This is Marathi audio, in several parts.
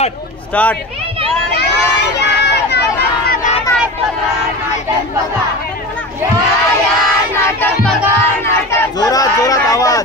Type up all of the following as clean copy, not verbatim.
स्टार्ट। जोरात जोरात आवाज।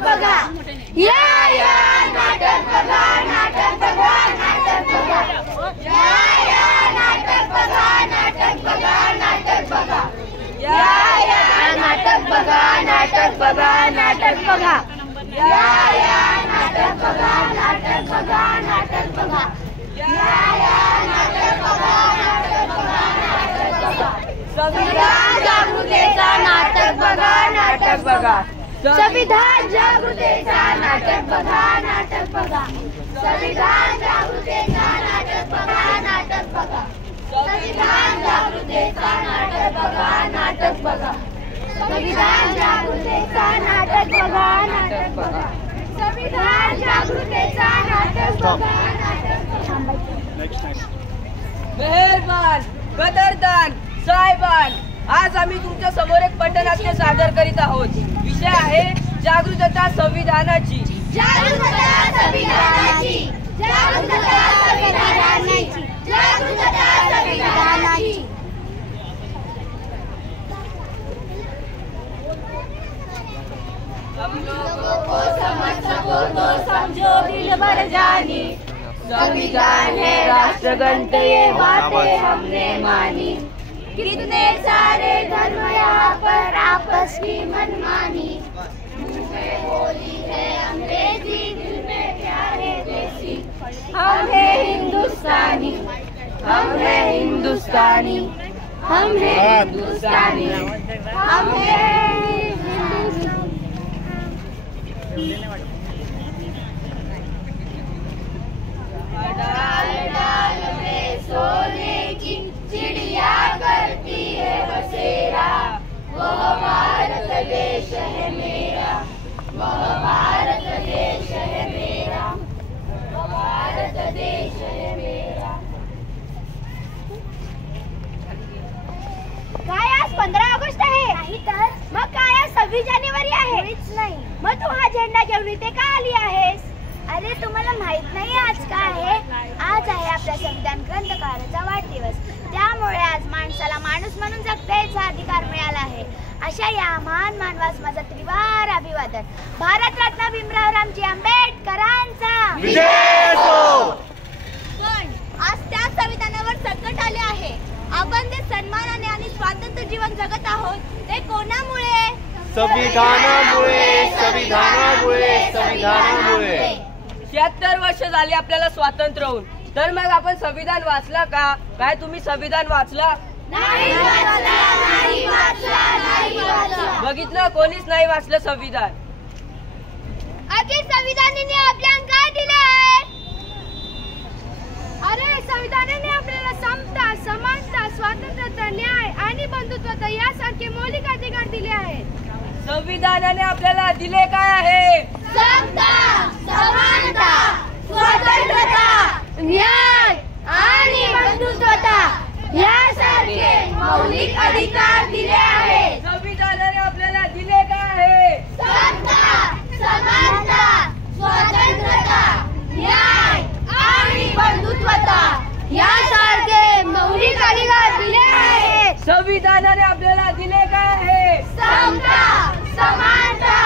संविधान जागृतीचा नाटक बघा, नाटक बघा। संविधान जागृतीचा नाटक बघा, नाटक बघा। संविधान जागृतीचा नाटक बघा, नाटक बघा। संविधान जागृतीचा नाटक बघा, नाटक बघा। संविधान जागृतीचा नाटक बघा, नाटक बघा। संविधान जागृतीचा नाटक बघा, नाटक बघा। मेहरबान, कदरदान साहेबान, आज आम्ही तुमच्या समोर एक पटनाट्य सादर करीत आहोत। विषय आहे जागृतता संविधानाची। जागृतता संविधानाची, जागृतता संविधानाची, जागृतता संविधानाची। हम लोगों को समझ सको तो समझो दिल भर जानी। संविधान है राष्ट्रगंत, ये बातें हमने मानी। कितने सारे धर्म यहाँ पर आपस की मनमानी। मुंह में बोली है अंग्रेजी, दिल में प्यार है देसी। हम है हिंदुस्तानी, हम है हिंदुस्तानी, हम है हिंदुस्तानी, हम है डाल डाल में सोने की चिड़िया करती है बसेरा। वह भारत देश है मेरा, वह भारत देश है मेरा, वह भारत देश है मेरा। काय आज 15 ऑगस्ट आहे? नाही तर मग काय आज 26 जानेवारी आहे? नाही। मग तू हा झेंडा घेऊन इथे का आली आहेस? अरे तुम्हाला माहित नाही आज काय आहे? आज आहे आपल्या संविधान ग्रंथकाराचा वाढदिवस। त्यामुळे आज माणसाला माणूस म्हणून जगण्याचा अधिकार मिळाला आहे। अशा या महान मानवास माझं त्रिवार अभिवादन। भारतरत्न भीमराव रामजी आंबेडकरांचा विजय असो। पण आज त्या संविधानावर संकट आले आहे। आपण ते सन्मानाने आणि स्वातंत्र्य जीवन जगत आहोत ते कोणामुळे? संविधानामुळे, संविधानामुळे, संविधानामुळे। 76 वर्ष झाली आपल्याला स्वातंत्र्य होऊन, तर मग आपण संविधान वाचला का? काय तुम्ही संविधान वाचला? नाही वाचला, नाही वाचला, नाही वाचला। बघितलं, कोणीच नाही वाचलं संविधान। अगदी संविधानाने आपल्याला काय दिले आहे? अरे संविधानाने आपल्याला समता, समानता, स्वातंत्र्य, न्याय आणि बंधुत्वता यासारखे मौलिक अधिकार दिले आहेत। संविधानाने आपल्याला दिले काय आहे? समता, समानता, स्वातंत्र्यता, न्याय आणि बंधुत्वता यासारखे मौलिक अधिकार दिले आहेत। संविधानाने आपल्याला दिले काय आहे? समता, समानता, स्वातंत्र्यता, न्याय आणि बंधुत्वता यासारखे मौलिक अधिकार दिले आहेत। संविधानाने आपल्याला दिले काय आहे? समता, समानता,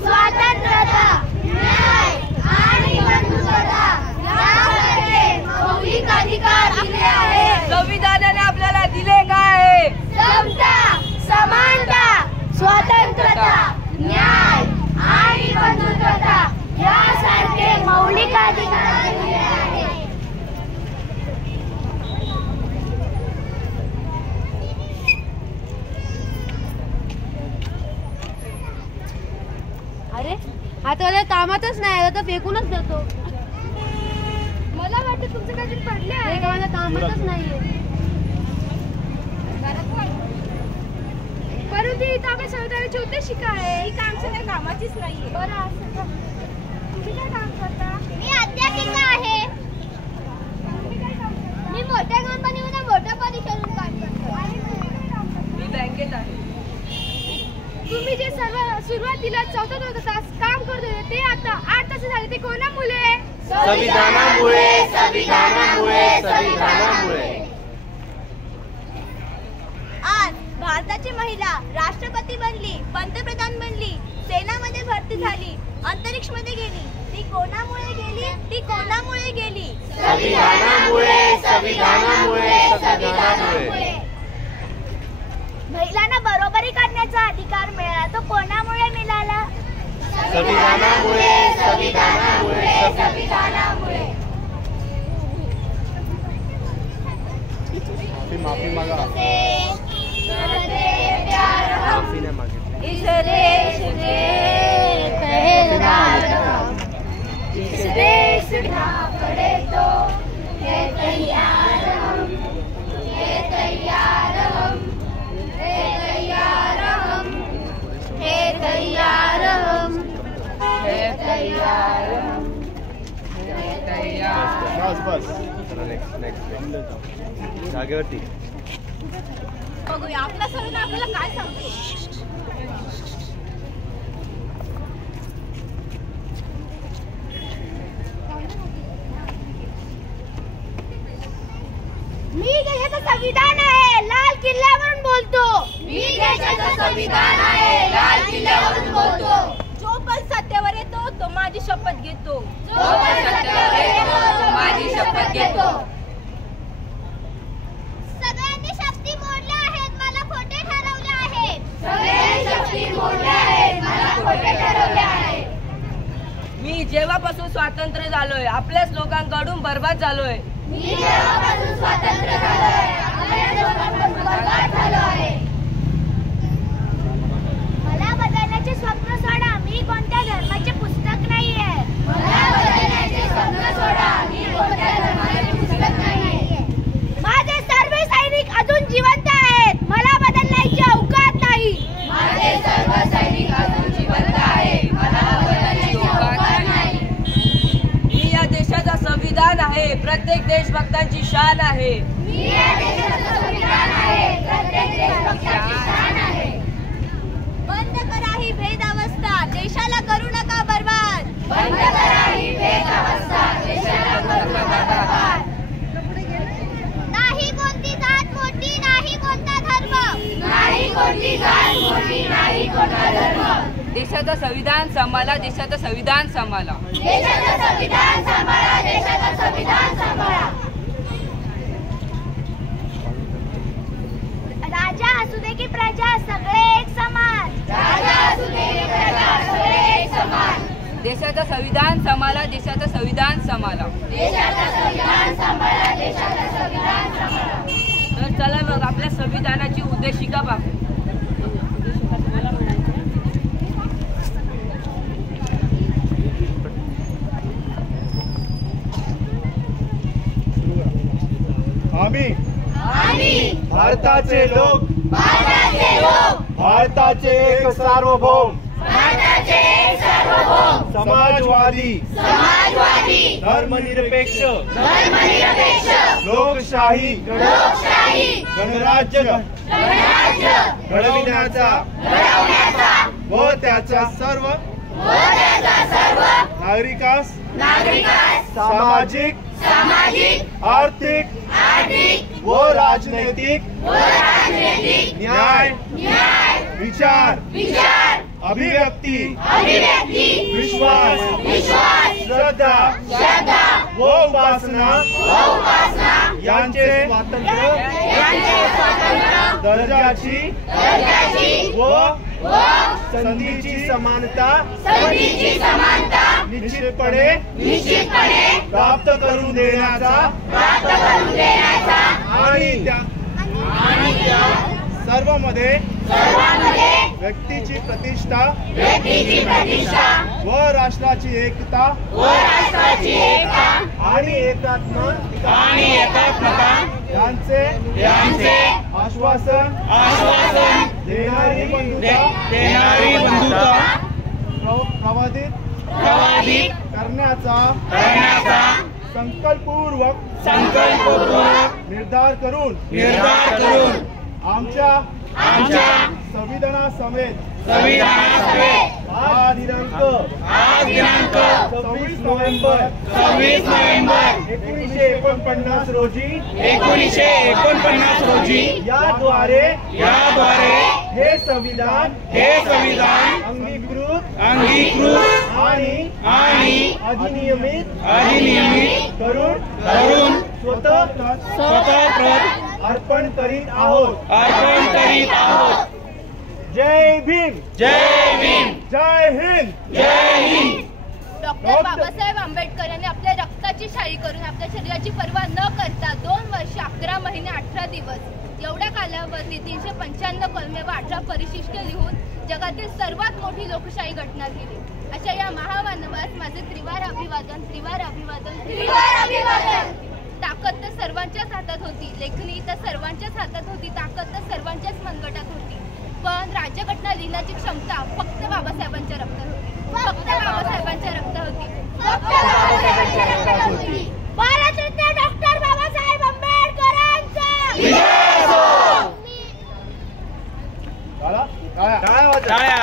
स्वातंत्र्यता, न्याय आणि बंधुत्वता यासारखे मौलिक अधिकार दिले आहेत। संविधानाने आपल्याला दिले काय आहे? समता, समानता, स्वातंत्र्यता, न्याय आणि बंधुत्वता यासारखे मौलिक अधिकार दिले आहेत। अरे आता मला कामातच नाही, आता फेकूनच देतो। मला वाटतं तुमचं काहीतरी पडले आहे। मला कामातच नाहीये। परंतु इथं आपल्या संविधानाचे उद्देश काय आहे? ही काम सगळ्या कामाचीच नाहीये। बरं असं का? तुम्ही काय काम करता? मी अध्यापिका आहे। तुम्ही काय काम करता? मी मोठ्या कंपनीमध्ये मोठ्या परीक्षेतून काम करतो। आणि तुम्ही काय काम करता? मी बँकेत आहे। तुम्ही जे सुरुवातीला 14 तास काम करत होते ते आता 8 तास झाले, ते कोणामुळे? संविधानामुळे, संविधानामुळे। संविधानामुळे. आज भारताची महिला राष्ट्रपती बनली, पंतप्रधान बनली, सेनामध्ये भरती झाली, अंतरिक्ष मध्ये गेली. ती कोणामुळे गेली? ती कोणामुळे गेली? संविधानामुळे, संविधानामुळे, संविधानामुळे. महिलांना बरोबरी करण्याचा अधिकार मिळाला तो कोणामुळे मिळाला? संविधानामुळे, संविधानामुळे, संविधानामुळे. माफी मागा. माफी नाही मागितली. इस देश के पहरेदार हम, जिस देश का पड़े तो है तैयार हम, है तैयार हम, है तैयार हम, है तैयार हम, है तैयार हम, है तैयार. बस बस. चला नेक्स्ट नेक्स्ट. जागेवरती. बघूया आपला संविधान आपल्याला काय सांगतो. मी देशाचं संविधान आहे, लाल किल्ल्यावरून बोलतो. मी देशाचं संविधान आहे, लाल किल्ल्यावरून बोलतो. जो पण सत्तेवर येतो तो माझी शपथ घेतो. जो पण सत्तेवर येतो तो माझी शपथ घेतो. सगळ्यांनी शक्ती मोडल्या आहेत, मला खोटे ठरवले आहे. सगळ्यांनी शक्ती मोडल्या आहेत, मला खोटे ठरवले आहे. मी जेव्हापासून स्वातंत्र्य झालोय आपल्याच लोकांकडून बर्बाद झालोय. मी जेव्हापासून स्वातंत्र्य झालोय आपल्याच लोकांपासून बर्बाद झालो आहे. मला बदलण्याचे स्वप्न सोडा, मी कोणत्या धर्माचे पुस्तक नाहीये. मला बदलण्याचे स्वप्न सोडा, मी कोणत्या धर्माचे पुस्तक नाहीये. माझे सर्व सैनिक अजून जिवंत आहेत, मला बदलण्याची अवकाश नाही. माझे सर्व सैनिक अजून जिवंत आहेत, मला बदलण्याची अवकाश नाही. मी या देशाचा संविधान आहे, प्रत्येक देशभक्तांची शान आहे. मी या देशाचा संविधान आहे, प्रत्येक देशभक्ताची शान आहे. बंद करा ही भेदावस्था, देशाला करू नका बर्बाद. बंद करा ही भेदावस्था, देशाला करू नका बर्बाद. नाही कोणती जात मोठी, नाही कोणता धर्म, नाही कोणती जात मोठी, नाही कोणता धर्म. देशाचं संविधान सांभाळा, देशाचं संविधान सांभाळा. देशाचं संविधान सांभाळा, देशाचं संविधान सांभाळा. राजा असू दे की प्रजा सगळे एक समान. राजा असू दे की प्रजा सगळे एक समान. देशाचं संविधान सांभाळा, देशाचं संविधान सांभाळा. देशाचं संविधान सांभाळा, देशाचं संविधान सांभाळा. तर चला मग आपल्या संविधानाची उद्देशिका पाहू. आम्ही भारताचे लोक, भारताचे लोक, भारताचे एक सार्वभौम, भारताचे एक सार्वभौम, समाजवादी, समाजवादी, धर्मनिरपेक्ष, धर्मनिरपेक्ष, लोकशाही, लोकशाही, गणराज्य गणराज्य घडविण्याचा व त्याच्या सर्व नागरिकास सामाजिक, आर्थिक व राजनैतिक न्याय, विचार, अभिव्यक्ती, विश्वास, श्रद्धा व उपासना यांचे स्वातंत्र्य, दर्जाची व संधीची समानता निश्चितपणे प्राप्त करून देण्याचा आणि त्या सर्वांमध्ये व्यक्तीची प्रतिष्ठा व राष्ट्राची एकता आणि एकात्मता यांचे आश्वासन देणारी बंधुता प्रवादित करण्याचा संकल्पपूर्वक निर्धार करून आमच्या संविधानासमेत हा दिनांक 26 नोव्हेंबर 1949 रोजी याद्वारे हे संविधान अंगीकृत आणि अधिनियमित करून स्वतः अर्पण करीत आहोत. जय भीम. जय हिंद. डॉक्टर बाबासाहेब आंबेडकर यांनी आपल्या रक्ताची शाई करून आपल्या शरीराची पर्वा न करता 2 वर्ष 11 महिने 18 दिवस एवढ्या कालावधीत 395 कलमे व 18 परिशिष्ट लिहून जगातील सर्वात मोठी लोकशाही घटना केली. अशा या महामानवास माझे त्रिवार अभिवादन. ताकद तर सर्वांच्याच हातात होती, लेखणी तर सर्वांच्याच हातात होती, ताकद तर सर्वांच्याच मनगटात होती, पण राज्यघटना लिहिण्याची क्षमता फक्त बाबासाहेबांच्या रक्तात होती. भारतरत्न डॉक्टर बाबासाहेब आंबेडकरांचा टाळ्या.